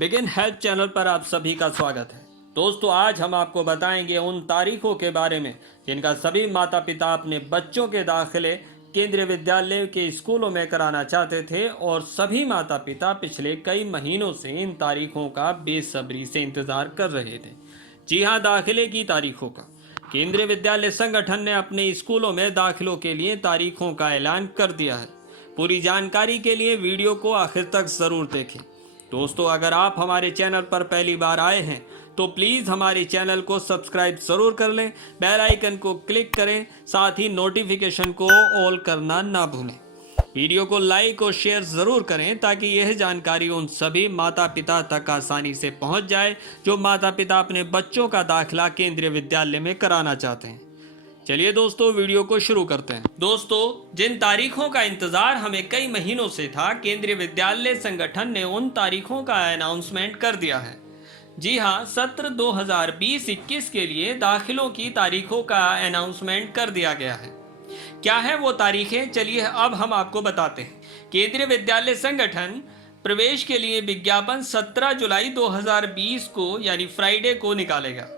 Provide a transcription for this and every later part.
Begin help channel पर आप सभी का स्वागत है। दोस्तों, आज हम आपको बताएंगे उन तारीखों के बारे में जिनका सभी माता पिता अपने बच्चों के दाखिले केंद्रीय विद्यालय के स्कूलों में कराना चाहते थे और सभी माता पिता पिछले कई महीनों से इन तारीखों का बेसब्री से इंतजार कर रहे थे। जी हाँ, दाखिले की तारीखों का केंद्रीय विद्यालय संगठन ने अपने स्कूलों में दाखिलों के लिए तारीखों का ऐलान कर दिया है। पूरी जानकारी के लिए वीडियो को आखिर तक ज़रूर देखें। दोस्तों, अगर आप हमारे चैनल पर पहली बार आए हैं तो प्लीज़ हमारे चैनल को सब्सक्राइब ज़रूर कर लें, बेल आइकन को क्लिक करें, साथ ही नोटिफिकेशन को ऑल करना ना भूलें। वीडियो को लाइक और शेयर ज़रूर करें ताकि यह जानकारी उन सभी माता पिता तक आसानी से पहुंच जाए जो माता पिता अपने बच्चों का दाखिला केंद्रीय विद्यालय में कराना चाहते हैं। चलिए दोस्तों, वीडियो को शुरू करते हैं। दोस्तों, जिन तारीखों का इंतजार हमें कई महीनों से था, केंद्रीय विद्यालय संगठन ने उन तारीखों का अनाउंसमेंट कर दिया है। जी हां, सत्र 2020-21 के लिए दाखिलों की तारीखों का अनाउंसमेंट कर दिया गया है। क्या है वो तारीखें, चलिए अब हम आपको बताते हैं। केंद्रीय विद्यालय संगठन प्रवेश के लिए विज्ञापन 17 जुलाई 2020 को यानी फ्राइडे को निकालेगा।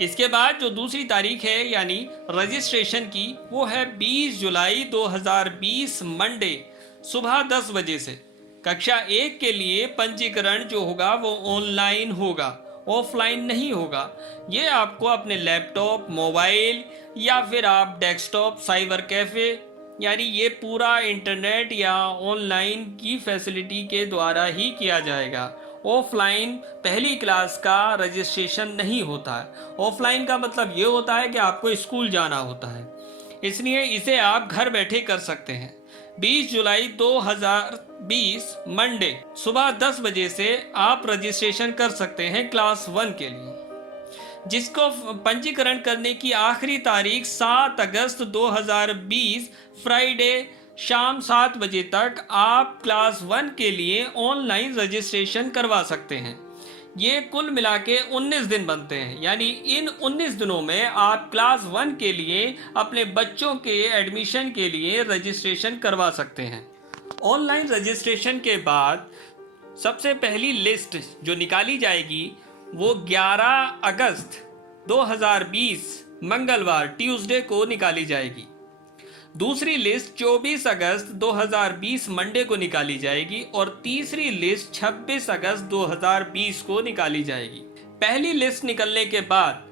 इसके बाद जो दूसरी तारीख है यानी रजिस्ट्रेशन की, वो है 20 जुलाई 2020 मंडे सुबह 10 बजे से। कक्षा 1 के लिए पंजीकरण जो होगा वो ऑनलाइन होगा, ऑफलाइन नहीं होगा। ये आपको अपने लैपटॉप, मोबाइल या फिर आप डेस्कटॉप, साइबर कैफ़े यानी ये पूरा इंटरनेट या ऑनलाइन की फैसिलिटी के द्वारा ही किया जाएगा। ऑफलाइन पहली क्लास का रजिस्ट्रेशन नहीं होता है। ऑफलाइन का मतलब ये होता है कि आपको स्कूल जाना होता है, इसलिए इसे आप घर बैठे कर सकते हैं। 20 जुलाई 2020 मंडे सुबह 10 बजे से आप रजिस्ट्रेशन कर सकते हैं क्लास 1 के लिए, जिसको पंजीकरण करने की आखिरी तारीख 7 अगस्त 2020 फ्राइडे शाम 7 बजे तक आप क्लास 1 के लिए ऑनलाइन रजिस्ट्रेशन करवा सकते हैं। ये कुल मिला के 19 दिन बनते हैं, यानी इन 19 दिनों में आप क्लास 1 के लिए अपने बच्चों के एडमिशन के लिए रजिस्ट्रेशन करवा सकते हैं। ऑनलाइन रजिस्ट्रेशन के बाद सबसे पहली लिस्ट जो निकाली जाएगी वो 11 अगस्त 2020 मंगलवार ट्यूसडे को निकाली जाएगी। दूसरी लिस्ट 24 अगस्त 2020 मंडे को निकाली जाएगी और तीसरी लिस्ट 26 अगस्त 2020 को निकाली जाएगी। पहली लिस्ट निकलने के बाद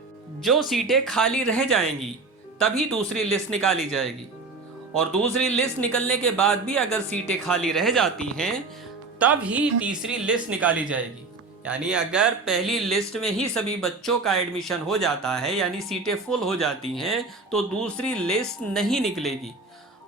जो सीटें खाली रह जाएंगी तभी दूसरी लिस्ट निकाली जाएगी, और दूसरी लिस्ट निकलने के बाद भी अगर सीटें खाली रह जाती हैं तब ही तीसरी लिस्ट निकाली जाएगी। यानी अगर पहली लिस्ट में ही सभी बच्चों का एडमिशन हो जाता है यानी सीटें फुल हो जाती हैं तो दूसरी लिस्ट नहीं निकलेगी,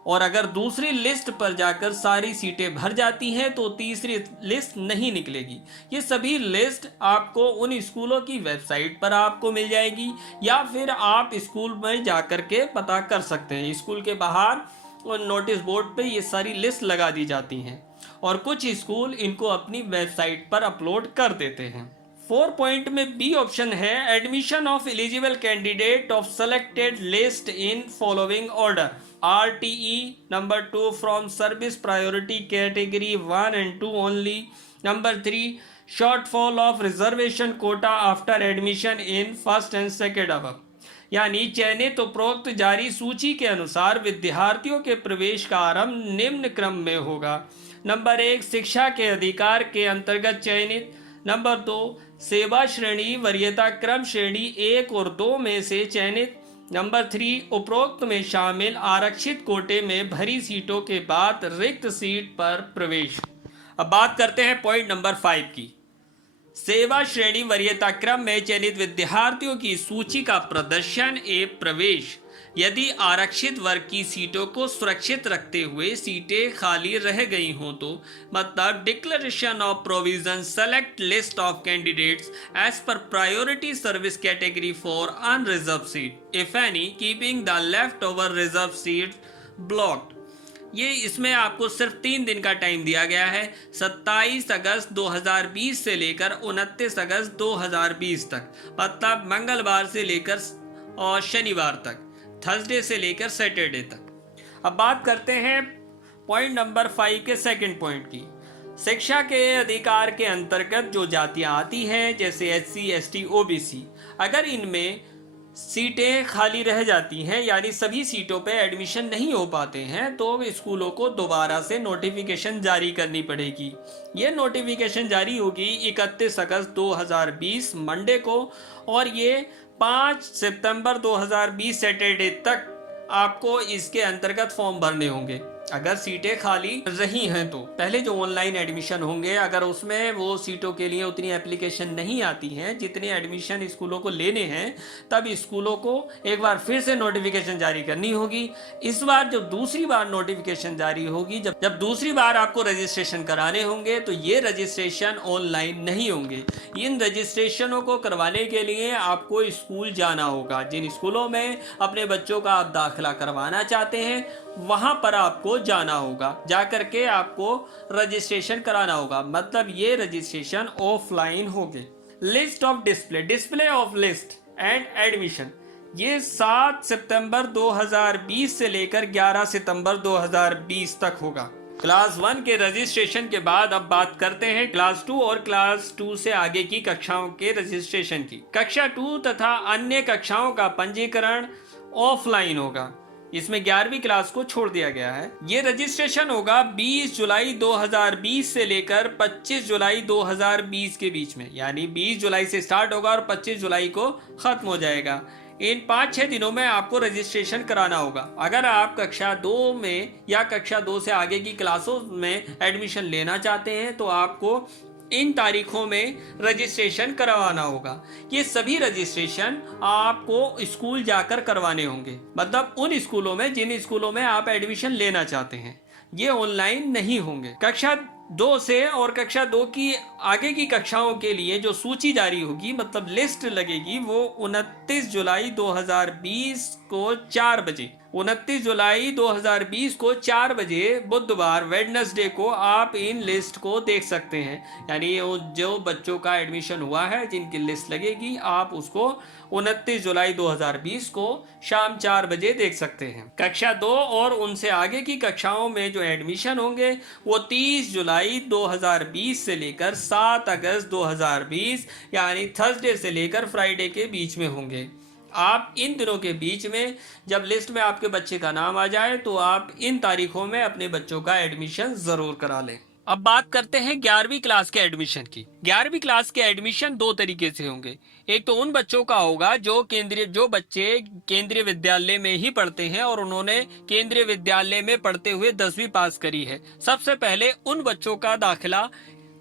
और अगर दूसरी लिस्ट पर जाकर सारी सीटें भर जाती हैं तो तीसरी लिस्ट नहीं निकलेगी। ये सभी लिस्ट आपको उन स्कूलों की वेबसाइट पर आपको मिल जाएगी या फिर आप स्कूल में जाकर के पता कर सकते हैं। स्कूल के बाहर और नोटिस बोर्ड पे ये सारी लिस्ट लगा दी जाती हैं और कुछ स्कूल इनको अपनी वेबसाइट पर अपलोड कर देते हैं। 4 पॉइंट में बी ऑप्शन है, admission of eligible candidate of selected list in following order. RTE number 2 from service priority category 1 and 2 only. Number 3 shortfall of reservation quota after admission in first and second above. यानी चयनित उपरोक्त जारी सूची के अनुसार विद्यार्थियों के प्रवेश का आरंभ निम्न क्रम में होगा। नंबर 1 शिक्षा के अधिकार के अंतर्गत चयनित। नंबर 2 सेवा श्रेणी वरीयता क्रम श्रेणी 1 और 2 में से चयनित। नंबर 3 उपरोक्त में शामिल आरक्षित कोटे में भरी सीटों के बाद रिक्त सीट पर प्रवेश। अब बात करते हैं पॉइंट नंबर 5 की। सेवा श्रेणी वरीयता क्रम में चयनित विद्यार्थियों की सूची का प्रदर्शन एवं प्रवेश। यदि आरक्षित वर्ग की सीटों को सुरक्षित रखते हुए सीटें खाली रह गई हों तो मतलब declaration of provision select list of candidates as per priority service category for unreserve seat if any keeping the left over reserve seat blocked. ये इसमें आपको सिर्फ 3 दिन का टाइम दिया गया है, 27 अगस्त 2020 से लेकर 29 अगस्त 2020 तक, मतलब मंगलवार से लेकर और शनिवार तक, थर्सडे से लेकर सैटरडे तक। अब बात करते हैं पॉइंट नंबर 5 के सेकंड पॉइंट की। शिक्षा के अधिकार के अंतर्गत जो जातियां आती हैं जैसे एससी, एसटी, ओबीसी, अगर इनमें सीटें खाली रह जाती हैं यानी सभी सीटों पे एडमिशन नहीं हो पाते हैं तो स्कूलों को दोबारा से नोटिफिकेशन जारी करनी पड़ेगी। ये नोटिफिकेशन जारी होगी 31 अगस्त 2020 मंडे को और ये 5 सितंबर 2020 सैटरडे तक आपको इसके अंतर्गत फॉर्म भरने होंगे। अगर सीटें खाली रही हैं तो पहले जो ऑनलाइन एडमिशन होंगे अगर उसमें वो सीटों के लिए उतनी एप्लीकेशन नहीं आती हैं जितने एडमिशन स्कूलों को लेने हैं, तब स्कूलों को एक बार फिर से नोटिफिकेशन जारी करनी होगी। इस बार जब दूसरी बार नोटिफिकेशन जारी होगी, जब दूसरी बार आपको रजिस्ट्रेशन कराने होंगे तो ये रजिस्ट्रेशन ऑनलाइन नहीं होंगे। इन रजिस्ट्रेशनों को करवाने के लिए आपको स्कूल जाना होगा। जिन स्कूलों में अपने बच्चों का आप दाखिला करवाना चाहते हैं वहां पर आपको जाना होगा, जाकर के आपको रजिस्ट्रेशन कराना होगा। मतलब ये रजिस्ट्रेशन ऑफलाइन होंगे। List of display of list and admission ये 7 सितंबर 2020 से लेकर 11 सितंबर 2020 तक होगा। क्लास 1 के रजिस्ट्रेशन के बाद अब बात करते हैं क्लास 2 और क्लास 2 से आगे की कक्षाओं के रजिस्ट्रेशन की। कक्षा 2 तथा अन्य कक्षाओं का पंजीकरण ऑफलाइन होगा। इसमें 11वीं क्लास को छोड़ दिया गया है। ये रजिस्ट्रेशन होगा 20 जुलाई 2020 से लेकर 25 जुलाई 2020 के बीच में, यानी 20 जुलाई से स्टार्ट होगा और 25 जुलाई को खत्म हो जाएगा। इन 5-6 दिनों में आपको रजिस्ट्रेशन कराना होगा। अगर आप कक्षा 2 में या कक्षा 2 से आगे की क्लासों में एडमिशन लेना चाहते हैं तो आपको इन तारीखों में रजिस्ट्रेशन करवाना होगा। ये सभी रजिस्ट्रेशन आपको स्कूल जाकर करवाने होंगे, मतलब उन स्कूलों में जिन स्कूलों में आप एडमिशन लेना चाहते हैं। ये ऑनलाइन नहीं होंगे। कक्षा 2 से और कक्षा 2 की आगे की कक्षाओं के लिए जो सूची जारी होगी, मतलब लिस्ट लगेगी, वो 29 जुलाई 2020 को 4 बजे 29 जुलाई 2020 को 4 बजे बुधवार वेडनेसडे को आप इन लिस्ट को देख सकते हैं। यानी जो बच्चों का एडमिशन हुआ है जिनकी लिस्ट लगेगी, आप उसको 29 जुलाई 2020 को शाम 4 बजे देख सकते हैं। कक्षा 2 और उनसे आगे की कक्षाओं में जो एडमिशन होंगे वो 30 जुलाई 2020 से लेकर 7 अगस्त 2020 यानी थर्सडे से लेकर फ्राइडे के बीच में होंगे। आप इन दिनों के बीच में जब लिस्ट में आपके बच्चे का नाम आ जाए तो आप इन तारीखों में अपने बच्चों का एडमिशन जरूर करा लें। अब बात करते हैं 11वीं क्लास के एडमिशन की। 11वीं क्लास के एडमिशन 2 तरीके से होंगे। एक तो उन बच्चों का होगा जो बच्चे केंद्रीय विद्यालय में ही पढ़ते हैं और उन्होंने केंद्रीय विद्यालय में पढ़ते हुए 10वीं पास करी है। सबसे पहले उन बच्चों का दाखिला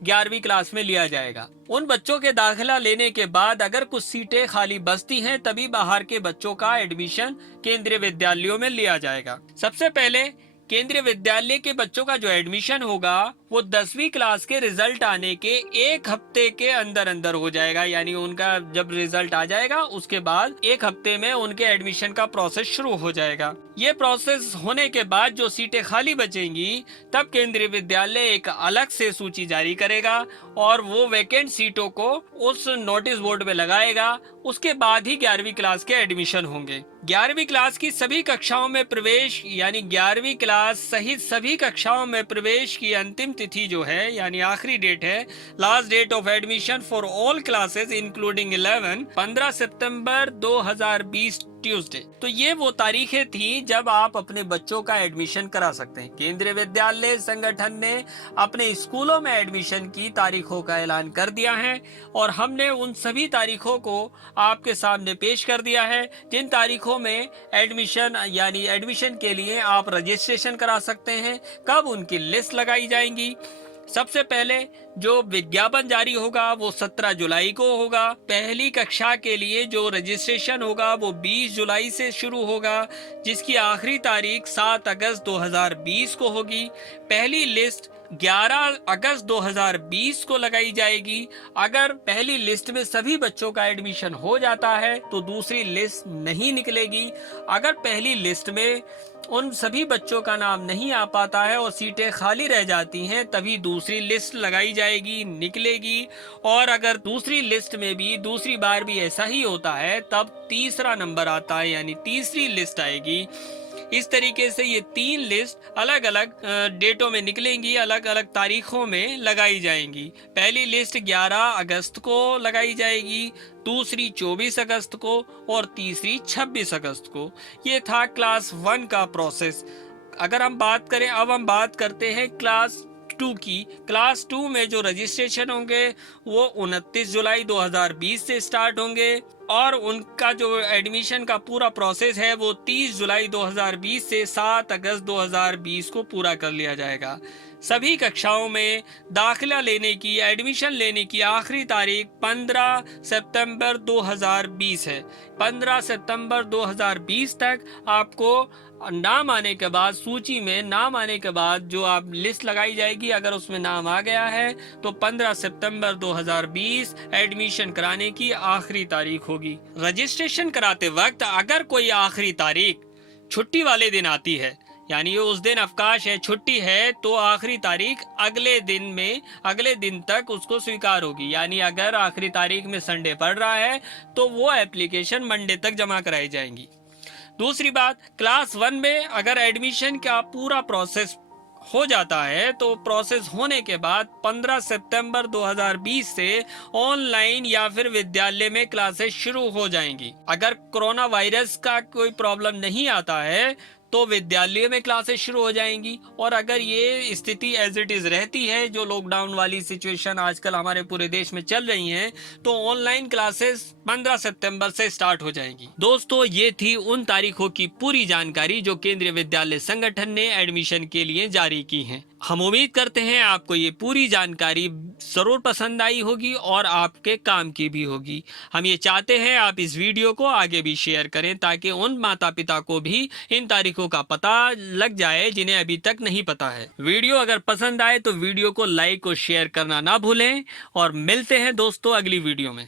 11वीं क्लास में लिया जाएगा। उन बच्चों के दाखिला लेने के बाद अगर कुछ सीटें खाली बचती हैं तभी बाहर के बच्चों का एडमिशन केंद्रीय विद्यालयों में लिया जाएगा। सबसे पहले केंद्रीय विद्यालय के बच्चों का जो एडमिशन होगा वो 10वीं क्लास के रिजल्ट आने के 1 हफ्ते के अंदर अंदर हो जाएगा। यानी उनका जब रिजल्ट आ जाएगा उसके बाद 1 हफ्ते में उनके एडमिशन का प्रोसेस शुरू हो जाएगा। ये प्रोसेस होने के बाद जो सीटें खाली बचेंगी तब केंद्रीय विद्यालय एक अलग से सूची जारी करेगा और वो वैकेंट सीटों को उस नोटिस बोर्ड में लगाएगा। उसके बाद ही 11वीं क्लास के एडमिशन होंगे। 11वीं क्लास की सभी कक्षाओं में प्रवेश यानी 11वीं क्लास सहित सभी कक्षाओं में प्रवेश की अंतिम तिथि जो है यानी आखिरी डेट है, last date of admission for all classes including 11, 15 सितंबर 2020 ट्यूसडे। तो ये वो तारीखें थी जब आप अपने बच्चों का एडमिशन करा सकते हैं। केंद्रीय विद्यालय संगठन ने अपने स्कूलों में एडमिशन की तारीखों का ऐलान कर दिया है और हमने उन सभी तारीखों को आपके सामने पेश कर दिया है जिन तारीखों में एडमिशन के लिए आप रजिस्ट्रेशन करा सकते हैं। कब उनकी लिस्ट लगाई जाएंगी। सबसे पहले जो विज्ञापन जारी होगा वो 17 जुलाई को होगा। पहली कक्षा के लिए जो रजिस्ट्रेशन होगा वो 20 जुलाई से शुरू होगा जिसकी आखिरी तारीख 7 अगस्त 2020 को होगी। पहली लिस्ट 11 अगस्त 2020 को लगाई जाएगी। अगर पहली लिस्ट में सभी बच्चों का एडमिशन हो जाता है तो दूसरी लिस्ट नहीं निकलेगी। अगर पहली लिस्ट में उन सभी बच्चों का नाम नहीं आ पाता है और सीटें खाली रह जाती हैं तभी दूसरी लिस्ट लगाई जाएगी, निकलेगी। और अगर दूसरी लिस्ट में भी दूसरी बार भी ऐसा ही होता है तब तीसरा नंबर आता है यानी तीसरी लिस्ट आएगी। इस तरीके से ये 3 लिस्ट अलग अलग डेटों में निकलेंगी, अलग अलग तारीखों में लगाई जाएंगी। पहली लिस्ट 11 अगस्त को लगाई जाएगी, दूसरी 24 अगस्त को और तीसरी 26 अगस्त को। ये था क्लास 1 का प्रोसेस। अगर हम बात करें, अब हम बात करते हैं क्लास 2 की। क्लास 2 में जो रजिस्ट्रेशन होंगे वो 29 जुलाई 2020 से स्टार्ट होंगे और उनका जो एडमिशन का पूरा प्रोसेस है वो 30 जुलाई 2020 से 7 अगस्त 2020 को पूरा कर लिया जाएगा। सभी कक्षाओं में दाखिला लेने की, एडमिशन लेने की आखिरी तारीख 15 सितंबर 2020 है। 15 सितंबर 2020 तक आपको नाम आने के बाद, सूची में नाम आने के बाद जो आप लिस्ट लगाई जाएगी, अगर उसमें नाम आ गया है तो 15 सितंबर 2020 एडमिशन कराने की आखिरी तारीख होगी। रजिस्ट्रेशन कराते वक्त अगर कोई आखिरी तारीख छुट्टी वाले दिन आती है, यानी उस दिन अवकाश है, छुट्टी है, तो आखिरी तारीख अगले दिन तक उसको स्वीकार होगी। यानी अगर आखिरी तारीख में संडे पड़ रहा है तो वो एप्लीकेशन मंडे तक जमा कराई जाएंगी। दूसरी बात, क्लास 1 में अगर एडमिशन का पूरा प्रोसेस हो जाता है तो प्रोसेस होने के बाद 15 सितंबर 2020 से ऑनलाइन या फिर विद्यालय में क्लासेस शुरू हो जाएंगी। अगर कोरोना वायरस का कोई प्रॉब्लम नहीं आता है तो विद्यालय में क्लासेस शुरू हो जाएंगी। और अगर ये स्थिति एज इट इज रहती है, जो लॉकडाउन वाली सिचुएशन आजकल हमारे पूरे देश में चल रही है, तो ऑनलाइन क्लासेस 15 सितंबर से स्टार्ट हो जाएंगी। दोस्तों, ये थी उन तारीखों की पूरी जानकारी जो केंद्रीय विद्यालय संगठन ने एडमिशन के लिए जारी की है। हम उम्मीद करते हैं आपको ये पूरी जानकारी जरूर पसंद आई होगी और आपके काम की भी होगी। हम ये चाहते हैं आप इस वीडियो को आगे भी शेयर करें ताकि उन माता पिता को भी इन तारीखों का पता लग जाए जिन्हें अभी तक नहीं पता है। वीडियो अगर पसंद आए तो वीडियो को लाइक और शेयर करना ना भूलें और मिलते हैं दोस्तों अगली वीडियो में।